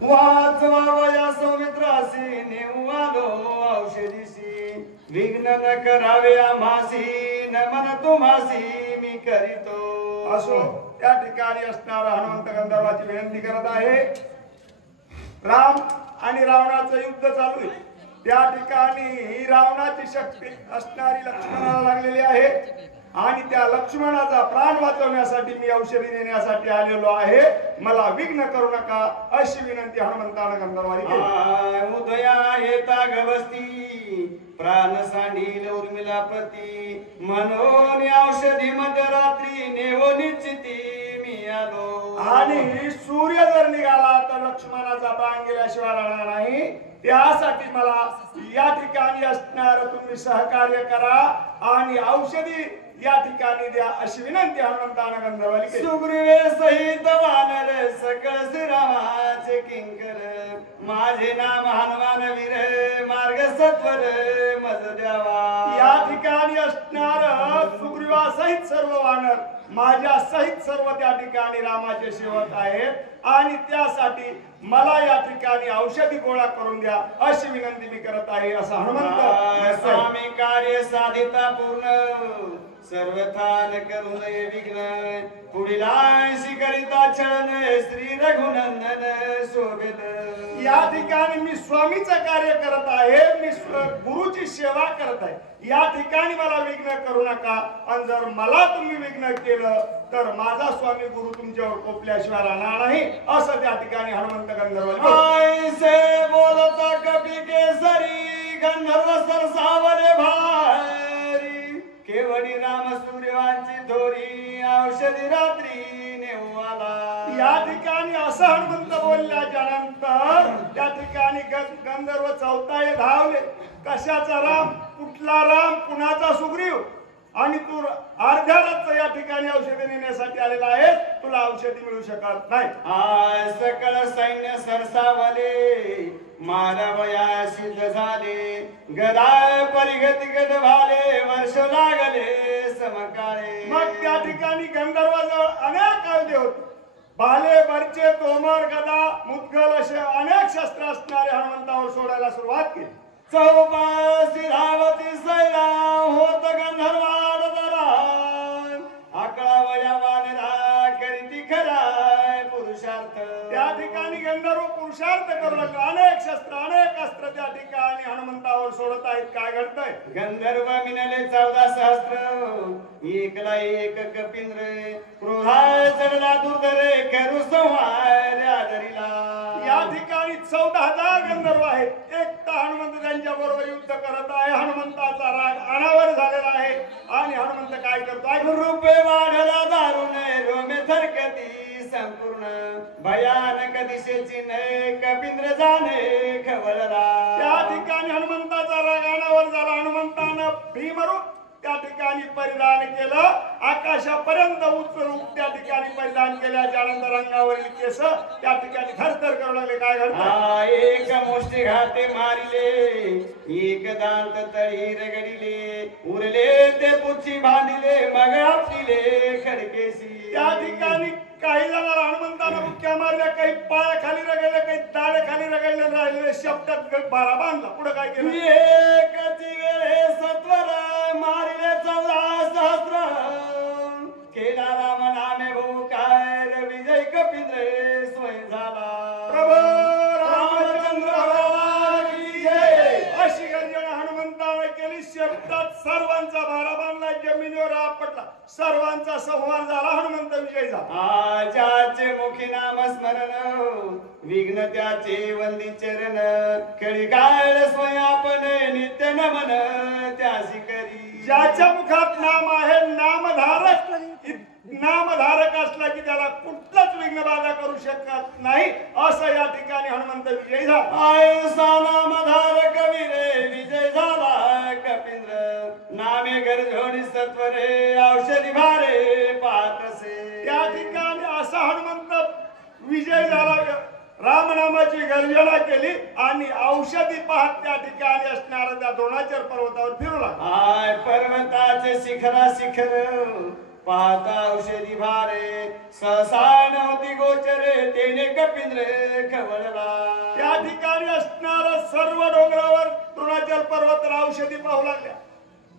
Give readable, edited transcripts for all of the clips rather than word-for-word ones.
वाचवावया सौमित्रासी नेऊ आलो औषधीसी विघ्न न करावे आम्हासी नमन तुम्हासी मी करीतो असो त्या ठिकाणी असणारा हनुमंत गंधर्वाची विनंती करत आहे राम आणि रावणाचं युद्ध चालू आहे त्या ठिकाणी रावणाची शक्ती असणारी लक्ष्मणाला लागलेली आहे आणि त्या लक्ष्मणाचा प्राण वाचवण्यासाठी मी औषधी देण्यासाठी आलेलो आहे मला विघ्न करू नका अशी विनंती हनुमंतानं गंधर्वाला केली उदया येता गवस्ती प्राण सांडील उर्मिला प्रती म्हणून औषधी मध्यरात्री नेवो निश्चिती मी आलो आणि सूर्य जर निघाला तर लक्ष्मणाचा प्राण गेल्याशिवाय राहणार नाही त्यासाठी मला या ठिकाणी असणार तुम्ही सहकार्य करा आणि औषधी या ठिकाणी द्या अशी विनंती हनुमंतानं गंधर्वाला केली सुग्रीवे सहित वानर सकळ श्रीरामाचे किंकर माझे नाम हनुमान वीर मार्ग सत्वर मज द्यावा या ठिकाणी असणार सुग्रीवा सहित सर्व वानर माझ्या सहित सर्व त्या ठिकाणी रामाचे सेवक आहेत आणि त्यासाठी मला या ठिकाणी औषधी गोळा करून द्या अशी विनंती मी करत आहे असं हनुमंत स्वामी कार्य साधिता पूर्ण सर्वथान करू नये विघ्न पुढील आयशी करिता छळन श्री रघुनंदन शोभित या ठिकाणी मी स्वामीचं कार्य करत आहे मी गुरुची सेवा करत आहे या ठिकाणी मला विघ्न करू नका आणि जर मला तुम्ही विघ्न केलं तर माझा स्वामी गुरु तुमच्यावर कोपल्याशिवाय राहणार नाही असं त्या ठिकाणी हनुमंत गंधर्व ऐसे बोलता कपी केसरी गंधर्व सरसावले भारी केवडी राम सूर्यवांची धोरी औषधी रात्री नेऊ आला या ठिकाणी असं हनुमंत बोलल्याच्या नंतर त्या ठिकाणी गंधर्व चौथाये धावले कशाचा राम कुठला राम कुणाचा सुग्रीव आणि तू अर्ध्या रात्र या ठिकाणी औषधी नेण्यासाठी आलेला आहे तुला औषधी मिळू शकत नाही सकळ सैन्य सरसावले मानवया सिद्ध झाले गदा परिगती गद भाले वर्ष लागले समकाळे मग त्या ठिकाणी गंधर्वाजवळ अनेक आयुधे होते भाले बर्चे तोमर गदा मुद्गल असे अनेक शस्त्र असणारे हनुमंतावर सोडायला सुरुवात केली चौपासी धावती सैरा होत गंधर्वाड दरा आकळा वया वानरा करीती खराय पुरुषार्थ त्या ठिकाणी गंधर्व पुरुषार्थ करू लागला अनेक शस्त्र अनेक अस्त्र त्या ठिकाणी हनुमंतावर सोडत आहेत काय घडतंय गंधर्व मिनले 14 सहस्त्र एकला एक कपिंद्र क्रोधाय चढला दुर्धरे करू संहार आदरीला या ठिकाणी 14,000 गंधर्व आहेत एकटा हनुमंत त्यांच्या बरोबर युद्ध करत आहे हनुमंताचा राग अनावर झालेला आहे आणि हनुमंत काय करतोय रूपे वाढला दारुण रोमे थरकती संपूर्ण भयानक दिशेची नय कपिंद्र जाणे खवळला त्या ठिकाणी हनुमंताचा राग अनावर झाला हनुमंतानं भीमरूप त्या ठिकाणी परिधान केलं आकाशापर्यंत उच्च रूप त्या ठिकाणी परिधान केल्याच्या नंतर अंगावरील केस त्या ठिकाणी थरथर करू लागले काय घडतं एक मुष्टी घाते मारिले एक दांत तळी रगडिले उरले ते पुच्छी बांधिले मग आपले खडकेशी त्या ठिकाणी काही जणांना हनुमंतानं मुक्या मारल्या काही पाया खाली रगडल्या काही दाढे खाली रगडले राहिले शब्दात बारा बांधला पुढे काय केलं एकची वेळे सत्वर मारिले 14 सहस्त्र केला राम नामे भूकार विजय कपिंद्र स्वयं झाला प्रभू रामचंद्र की जय अशी गर्जना हनुमंताने केली शब्दात सर्वांचा बारा बांधला जमिनीवर आपटला सर्वांचा संहार झाला हनुमंत विजय झाला आजाचे मुखी नाम स्मरण विघ्न त्याचे वंदी चरण खेळी काळ स्वयापन नित्य नमन त्यासी करी ज्याच्या मुखात नाम आहे नामधारक असला की त्याला कुठलाच विघ्न बाधा करू शकत नाही असं या ठिकाणी हनुमंत विजय झाला ऐसा नामधारक वीरे विजय झाला कपिंद्र नामे गरजोडी सत्वरे औषधी भारे पातसे त्या ठिकाणी असा हनुमंत विजय झाला रामनामाची गर्जना केली आणि औषधी पाहत त्या ठिकाणी असणारा त्या द्रोणाचल पर्वतावर फिरू लागला पर्वताचे शिखरा शिखर पाहता औषधी भारे सहसा नव्हती गोचरे तेने कपिंद्र खवळला ठिकाणी असणारा सर्व डोंगरावर तृणाचल पर्वताला औषधी पाहू लागल्या.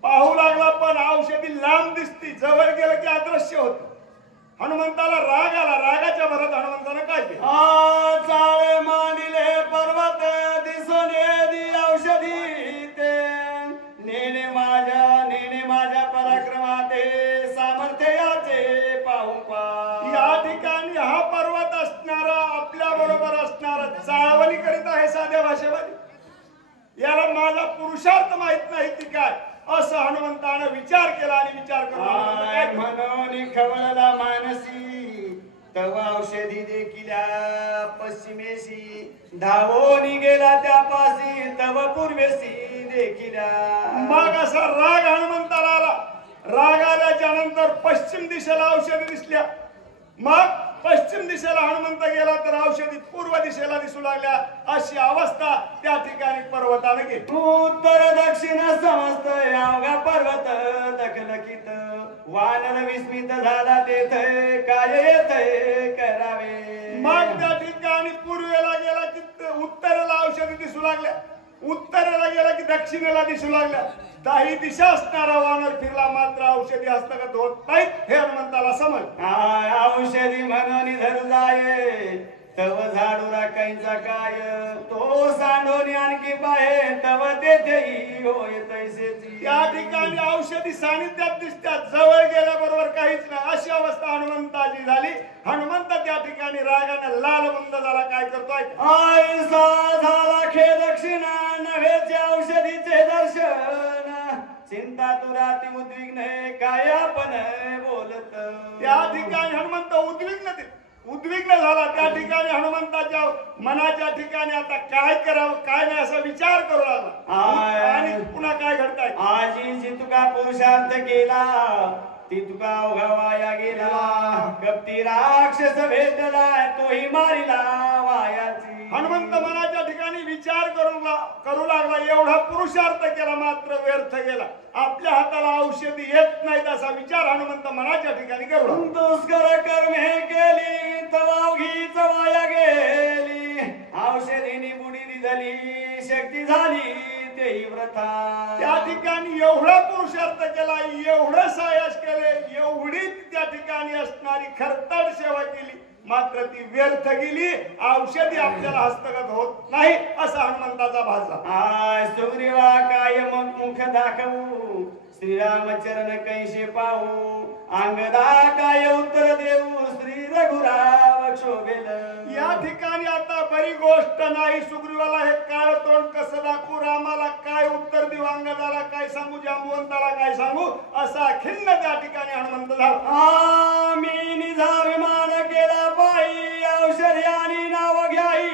पाहू लागला पण औषधी लांब दिसती, जवळ गेलं की अदृश्य होत. हनुमंताला राग आला. रागाच्या भरात हनुमंतानं काय केलं? चाळे मांडिले पर्वत दिसून येदी औषधी ते नेने माझ्या पराक्रमाते सामर्थ्य याचे पाहू पा. या ठिकाणी हा पर्वत असणारा आपल्या बरोबर असणारा चाळवणी करीत आहे साध्या भाषेमध्ये. याला माझा पुरुषार्थ माहित नाही की काय, असं हनुमंतानं विचार केला. आणि विचार करून म्हणून खवळला मानसी तव औषधी देखिल्या पश्चिमेशी धावोनी गेला त्यापासी तव पूर्वेशी देखिल्या. मग असा राग हनुमंताला आला. राग आल्याच्या नंतर पश्चिम दिशेला औषधी दिसल्या. मग पश्चिम दिशेला हनुमंत गेला तर औषधी पूर्व दिशेला दिसू लागल्या. अशी अवस्था त्या ठिकाणी पर्वताने केली. उत्तर दक्षिण समस्त अवघा पर्वत दखलकित वानर विस्मित झाला तेथ काय येत करावे. मग त्या ठिकाणी पूर्वेला गेला की उत्तरेला औषधी दिसू लागल्या. उत्तरेला गेला की दक्षिणेला दिसू लागल्या. दाही दिशा असणारा वानर फिरला मात्र औषधी हस्तगत होत नाहीत हे हनुमंताला समज. औषधी म्हणून धरू जाये तव झाडूरा काहीचा काय तो सांडोनी आणखी पाहे तव तेथेही होय तैसेची. त्या ठिकाणी औषधी सानिध्यात दिसतात, जवळ गेल्याबरोबर काहीच नाही. अशी अवस्था हनुमंताची झाली. हनुमंत त्या ठिकाणी रागाने लालबुंद झाला. काय करतोय? आयसा झाला खे दक्षिणा नव्हेचे औषधीचे दर्शन चिंता तुराती उद्विग्न काय आपण बोलत. त्या ठिकाणी हनुमंत उद्विग्न झाला. त्या ठिकाणी हनुमंताच्या मनाच्या ठिकाणी आता काय करावं काय नाही असा विचार करू लागला. आणि पुन्हा काय घडताय? आजी जी तुका पुरुषार्थ केला ती तुका वाया गेला. कपटी राक्षस भेटला तोही मारिला वायाची. हनुमंत मनाच्या ठिकाणी विचार करू लागला. एवढा पुरुषार्थ केला मात्र व्यर्थ गेला. आपल्या हाताला औषधी येत नाहीत असा विचार हनुमंत मनाच्या ठिकाणी करू लागला. दुष्कर कर्मे केली तवाघीच वाया गेली. औषधीनी बुडी झाली शक्ती झाली तेही व्रता. त्या ठिकाणी एवढा पुरुषार्थ केला, एवढं सायास केले, एवढी त्या ठिकाणी असणारी खरतड सेवा केली मात्र ती व्यर्थ गेली. औषधी आपल्याला हस्तगत होत नाही असा हनुमंताचा भाषा. सुग्रीवा काय मग मुख दाखवू श्रीरामचरण कैसे पाहू अंगदा काय उत्तर देऊ श्री रघुराव शोभेल. या ठिकाणी आता बरी गोष्ट नाही. सुग्रीवाला हे काळ तोंड कसं दाखवू, रामाला काय उत्तर देऊ, अंगदाला काय सांगू, जांबुवंताला काय सांगू असा खिन्न त्या ठिकाणी हनुमंत झाला. मी निजाभिमान केला पायी औषधी आणि नाव घ्याई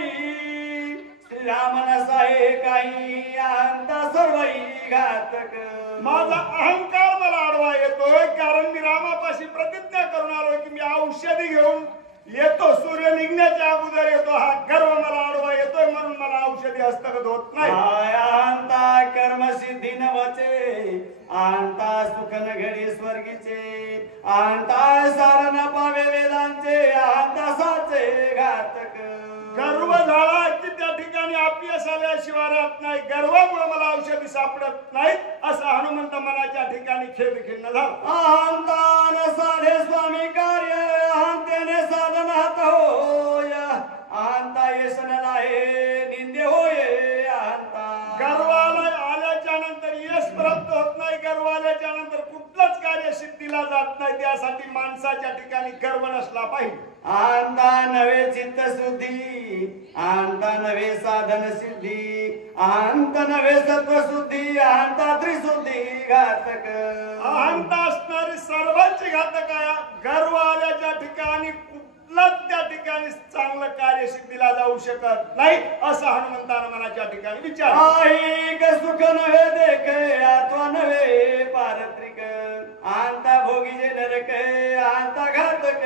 श्रीराम नसाहे काही अंता सर्वही घातक. माझा अहंकार मला आडवा येतोय कारण मी रामापाशी प्रतिज्ञा करून आलोय की मी औषधी घेऊन येतो, सूर्य निघण्याच्या अगोदर येतो. हा गर्व मला आडवा येतोय म्हणून मला औषधी हस्तगत होत नाही. अंता कर्मसिद्धी नवचे अंता सुख न घडी स्वर्गीचे अंता सार न पावे वेदांचे अंता साचे घातक. गर्व झाला की त्या ठिकाणी अपयश आल्याशिवाय राहत नाही. गर्वामुळे मला औषधी सापडत नाही असा हनुमंत मनाच्या ठिकाणी खेद खिन्न झाला. अहंतान साधे स्वामी कार्य अहंतेने साधन हात होय अहंता येसन लाहे निंदे होय अहंता. गर्वाला आल्याच्या नंतर यश प्राप्त होत नाही. गर्व आल्याच्या नंतर कुठलंच कार्य सिद्धीला जात नाही. त्यासाठी माणसाच्या ठिकाणी गर्व नसला पाहिजे. अहंता नवे चित्त शुद्धी अहंता नवे साधन सिद्धी अहंत नवे सत्व शुद्धी अहंता त्रिशुद्धी घातक. अहंता असणारी सर्वांची घातक आहे. गर्व आल्याच्या ठिकाणी कुठलंच त्या ठिकाणी चांगलं कार्य सिद्धीला जाऊ शकत नाही असं हनुमंतानं मनाच्या ठिकाणी विचार. ऐक सुख नव्हे देख आत्मा नव्हे पारत्रिक अहंता भोगीजे नरक अहंता घातक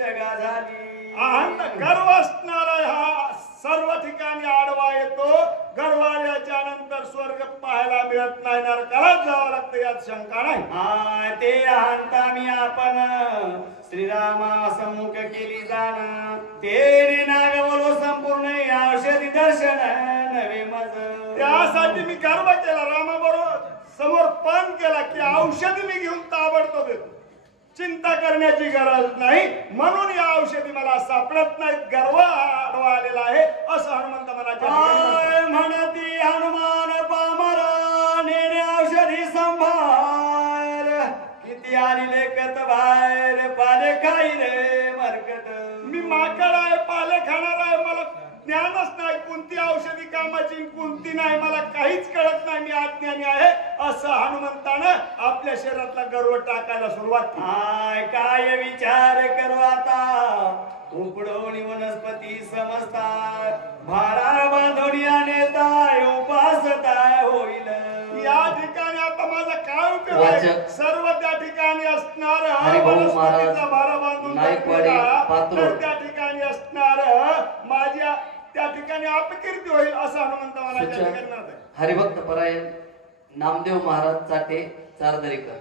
जगा झाली. अहंत गर्व असणारा हा सर्व ठिकाणी आडवा येतो. गर्व आल्याच्या नंतर स्वर्ग पाहायला मिळत नाही, नरकालाच जावं लागतं यात शंका नाही. ते अहंता मी आपण श्रीरामा सम्मुख केली जाण तेने नागवलो संपूर्ण औषधी दर्शन महाराज त्यासाठी मी गर्व केला रामाबरोबर समोर पान केला की औषधी मी घेऊन ताबडतोब येतो. चिंता करण्याची गरज नाही म्हणून या औषधी मला सापडत नाहीत. गर्व आडवा आलेला आहे असं हनुमंत मनाच्या काय म्हणती हनुमान पामर नेणे औषधी संभार किती आणि लेखत बाहेर पाले खाई रे मरकत. मी माकड आहे पाले खाणार आहे मला ज्ञानच नाही कोणती औषधी कामाची कोणती नाही मला काहीच कळत नाही मी अज्ञानी आहे असं हनुमंतानं आपल्या शरीरातला गर्व टाकायला सुरुवात केली. काय विचार करू आता उपडवणी वनस्पती समजतात भारा बांधवण्या नेताय उपासताय होईल. या ठिकाणी आता माझा काय उपयोग आहे सर्व त्या ठिकाणी असणार वनस्पतीचा भारा बांधून तर त्या ठिकाणी असणार माझ्या त्या ठिकाणी अपकीर्ती होईल असं हनुमंत मला हरिभक्त परायण नामदेव महाराज चाटे चारदरीकर.